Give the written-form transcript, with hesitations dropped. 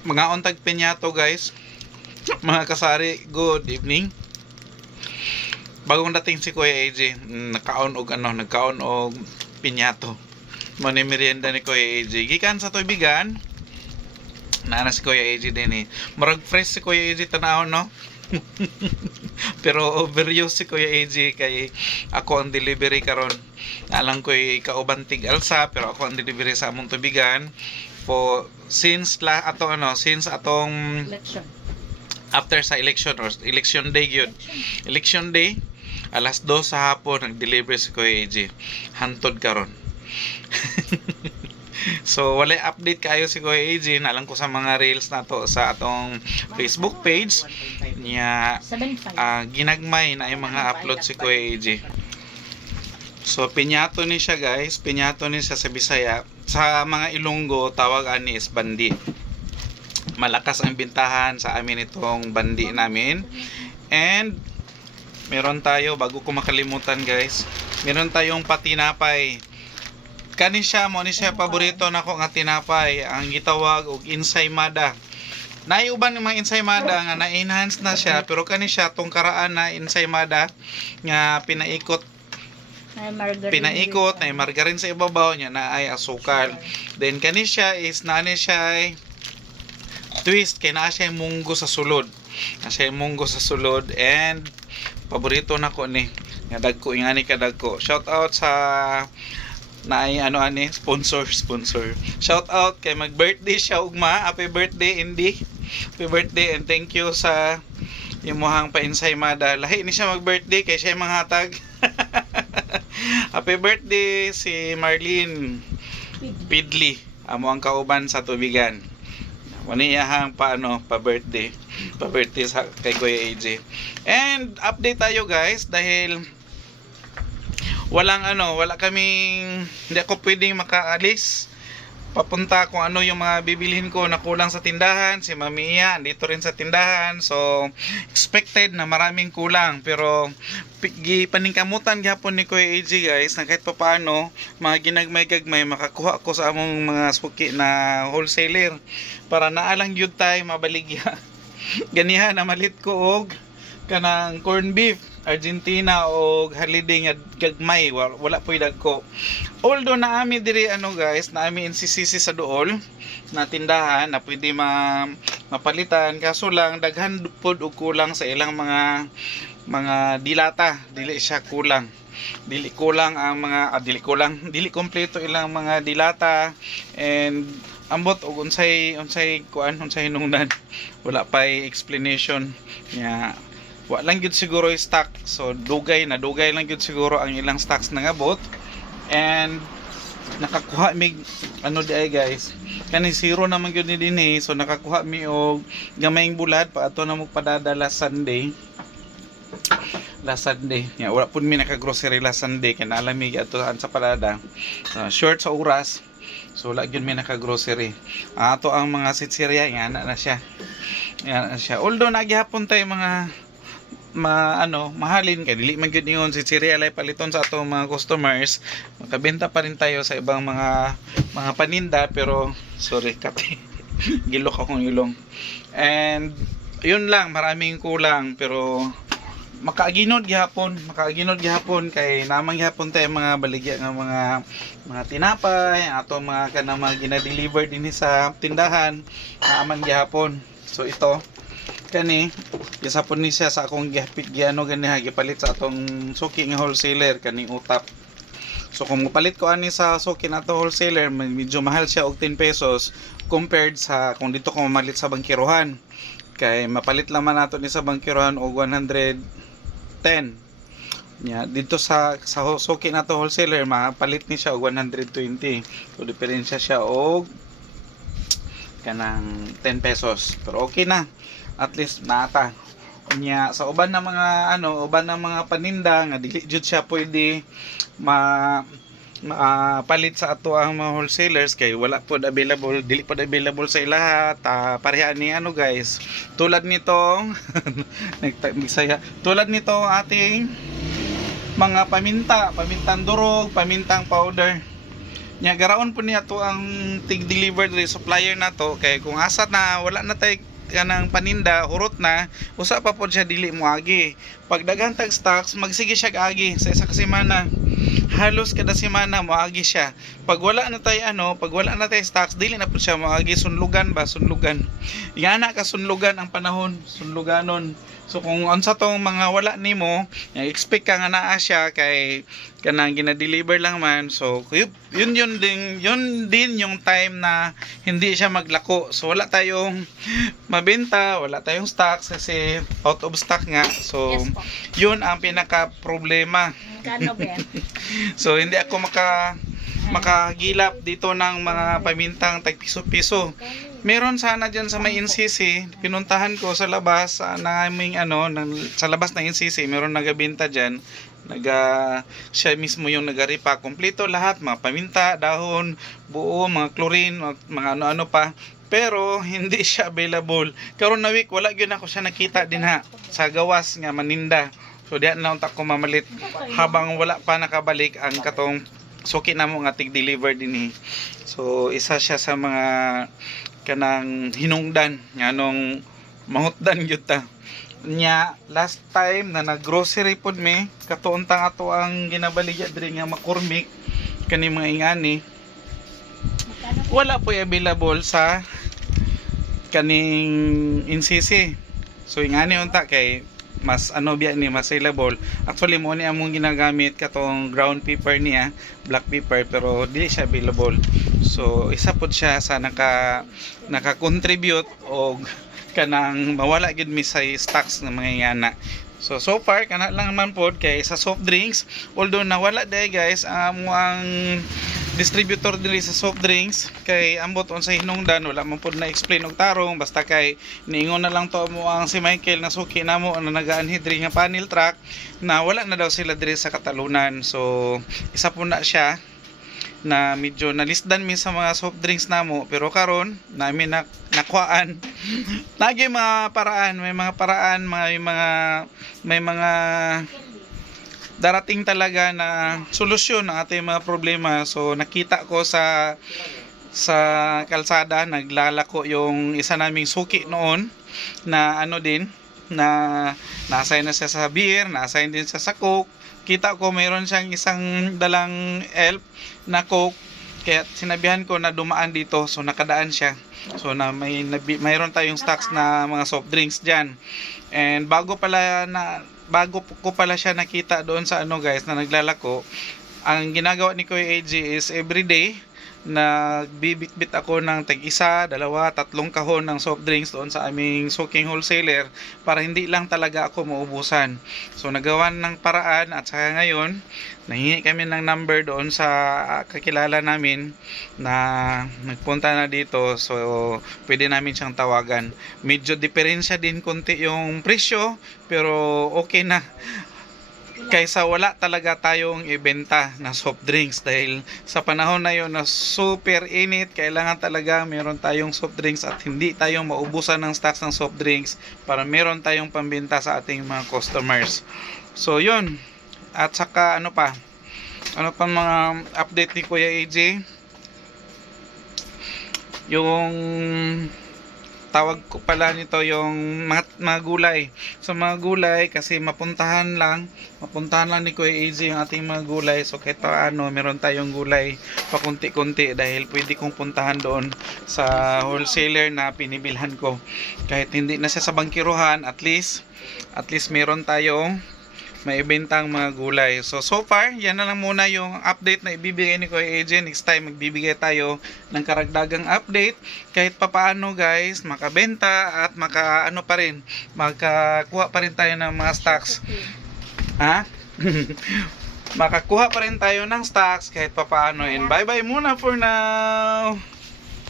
Mga untag pinyato guys, mga kasari, good evening. Bagong dating si Kuya AJ, nagkaon og pinyato. Mani merienda ni Kuya AJ. Gikan sa tubigan, naana si Kuya AJ din eh. Murag fresh si Kuya AJ tanahon no. Pero overuse si Kuya AJ kay ako ang delivery karon. Alang ko'y kaubantig alsa pero ako ang delivery sa among tubigan. Since atong Election. after sa election or election day yun. Election day, alas 2 sa hapon nag-deliver si Kuya AJ. Hantod karon. So wala update kayo si Kuya AJ, alam ko sa mga reels nato sa atong Facebook page niya. 7.5. Ginagmay na yung mga upload si Kuya AJ. So pinyato ni siya guys, pinyato ni siya sa Bisaya. Sa mga Ilonggo tawag ani is bandi. Malakas ang bintahan sa amin itong bandi namin. And meron tayo, bago ko makalimutan guys, meron tayong patinapay. Kani siya, mo ni siya paborito nako nga tinapay, ang gitawag og ensaymada. Naiuban ng mga ensaymada nga na-enhance na siya, pero kani siya tong karaan na ensaymada nga pinaikot na margarine sa ibabaw niya na ay asukal. Then kani siya is naani siya ay twist kay naa siya munggo sa sulod. Na siya munggo sa sulod and paborito nako ni nga dagko ingani ka dagko. Shout out sa naay sponsor. Shout out kay mag-birthday siya ugma. Happy birthday Indy. Happy birthday and thank you sa imuhang pa-ensaymada. Lahi ni siya mag-birthday kay siya manghatag. Happy birthday si Marlene Pidley, amo ang kauban sa tubigan. Wani iyahang pa-birthday sa kay Kuya AJ. And update tayo guys dahil wala kaming, hindi ako pwedeng makaalis papunta kung ano yung mga bibilhin ko na kulang sa tindahan. Si Mami Iya dito rin sa tindahan, so expected na maraming kulang, pero paningkamutan gyapon ni Kuya AJ guys na kahit papaano mga ginagmay-gagmay makakuha ko sa among mga suki na wholesaler para naalang yun tayo mabaligya. Ganiha na malit ko og kanang corn beef Argentina o holiday nga gagmay, wala po dagko. Although naami diri guys, naami NCCC sa dool na tindahan na pwede mapalitan, kaso lang daghan pod og kulang sa ilang mga dilata. Dili siya kulang. Dili kompleto ilang mga dilata and ambot og unsay nungdan. Wala pa explanation niya. Wa lang gyud siguro yung stock, so dugay lang gyud siguro ang ilang stocks na ngabot. And nakakuha mi di ay guys, kani zero naman gyud ni dinhi, so nakakuha mi og gamayng bulad pa ato na magpadada last Sunday. Ya, wala pud mi naka-grocery last Sunday kay naalami ato sa padada. Short sa oras. So wala gyud mi naka-grocery. Ato ang mga sitsirya nga na siya. Yan na siya. Although nagyapon tay mga mahalin kay dili man gyud ingon si cereal ay paliton sa atong mga customers, makabenta pa rin tayo sa ibang mga paninda, pero sorry kati gilok akong ilong. And yun lang, maraming kulang, pero makaaginod gihapon kay namang gihapon tayo mga baligya nga mga tinapay atong mga kanang mga gina-deliver din sa tindahan naaman gihapon. So ito kani gisapon ni siya sa akong gipalit sa atong suki nga wholesaler kaning utap. So kung mapalit ko ani sa suki nato wholesaler, medyo mahal siya og 10 pesos compared sa kung dito ko mamalit sa bangkiruhan. Kay mapalit lang man nato ni sa bangkiruhan og 110. Dito sa suki nato wholesaler mapalit ni siya og 120. So diferensya siya og kanang 10 pesos. Pero okay na. At least nata nya sa uban ng mga paninda nga dili jud siya pwede palit sa ato ang mga wholesalers kay wala pod available, dili pod available sa ilaha. Pareha ni guys, tulad nitong Bisaya, tulad nito ating mga pamintang durog, pamintang powder. Nya garaon po niya to ang tig-deliver diri supplier na to kay kung asa na wala na tay kanang paninda hurot na usa pa pod siya dili mo agi. Pag daghan tag stocks magsige siya agi sa isa ka semana. Halos kada semana moagi siya. Pag wala na tay pag wala na tay stocks dili na pud siya moagi, sunlugan ba, sunlugan. Ingana ka sunlugan ang panahon, sunluganon. So kung unsa tong mga wala nimo, expect ka nga naa siya kay kanang gina-deliver lang man. So yun din yung time na hindi siya maglako. So wala tayong mabenta, wala tayong stocks kasi out of stock nga. So Yes po. yun ang pinaka problema. Kano ba? So hindi ako makagilap dito ng mga pamintang tag piso-piso. Meron sana diyan sa may NCC, pinuntahan ko sa labas na aming sa labas ng NCC, meron nagabenta diyan. Siya mismo yung nagaripa kompleto lahat, mga paminta, dahon, buo, mga chlorine, mga ano-ano pa. Pero hindi siya available. Karon na week wala gyud ako siya nakita din ha sa gawas nga maninda. So diyan lang ta ko mamalit habang wala pa nakabalik ang katong suki namo nga tig-deliver dinhi. So isa siya sa mga kanang hinungdan nga nung mahutdan gyud ta. Nya last time na nag-grocery pod mi katuon ta ato ang ginabaligya diri nga McCormick kani mga ingani wala po available sa kaning NCC. So ingani unta kay mas biya ni mas available. Actually mo ni among ginagamit katong ground pepper niya, black pepper, pero dili siya available. So isa pod siya sa naka-contribute og kanang mawala gid mi sa stocks ng mga ingana. So far kana lang man pod kay sa soft drinks, although nawala day guys ang distributor diri sa soft drinks kay ambot unsay hinungdan wala man pod na explain og tarong, basta kay niingon na lang to mo ang si Michael na suki namo na nagaanhi diri nga panel truck na wala na daw sila diri sa Katalunan. So isa po na siya na medyo nalisdan mi sa mga soft drinks namo, pero karon namin nakuhaan lagi mga paraan, may mga darating talaga na solusyon ng ating mga problema. So nakita ko sa kalsada naglalako yung isa naming suki noon na na na-assign na siya sa beer, na-assign din siya sa coke. Kita ko mayroon siyang isang dalang elf na coke, kaya sinabihan ko na dumaan dito, so nakadaan siya. So mayroon tayong stocks na mga soft drinks diyan. And bago ko pala siya nakita doon sa guys na naglalako, ang ginagawa ni Kuya AJ is everyday nagbibitbit ako ng tag-isa, dalawa, tatlong kahon ng soft drinks doon sa aming suking wholesaler para hindi lang talaga ako maubusan. So nagawan ng paraan at saka ngayon nahingi kami ng number doon sa kakilala namin na nagpunta na dito, so pwede namin siyang tawagan. Medyo diferensya din konti yung presyo pero okay na kaysa wala talaga tayong ibenta na soft drinks, dahil sa panahon na yon na super init, kailangan talaga meron tayong soft drinks at hindi tayong maubusan ng stocks ng soft drinks para meron tayong pambenta sa ating mga customers. So yun, at saka ano pa mga update ni Kuya AJ, yung tawag ko pala nito yung mga gulay. So mga gulay kasi mapuntahan lang ni Kuya AJ yung ating mga gulay. So kahit paano meron tayong gulay pakunti-kunti dahil pwede kong puntahan doon sa wholesaler na pinibilhan ko. Kahit hindi na siya sa bangkiruhan, at least meron tayong may ibentang mga gulay. So far, yan na lang muna yung update na ibibigay ni Kuya AJ. Next time, magbibigay tayo ng karagdagang update. Kahit papaano guys, makabenta at makakuha pa rin tayo ng mga stocks. Ha? Makakuha pa rin tayo ng stocks kahit papaano. And bye-bye muna for now!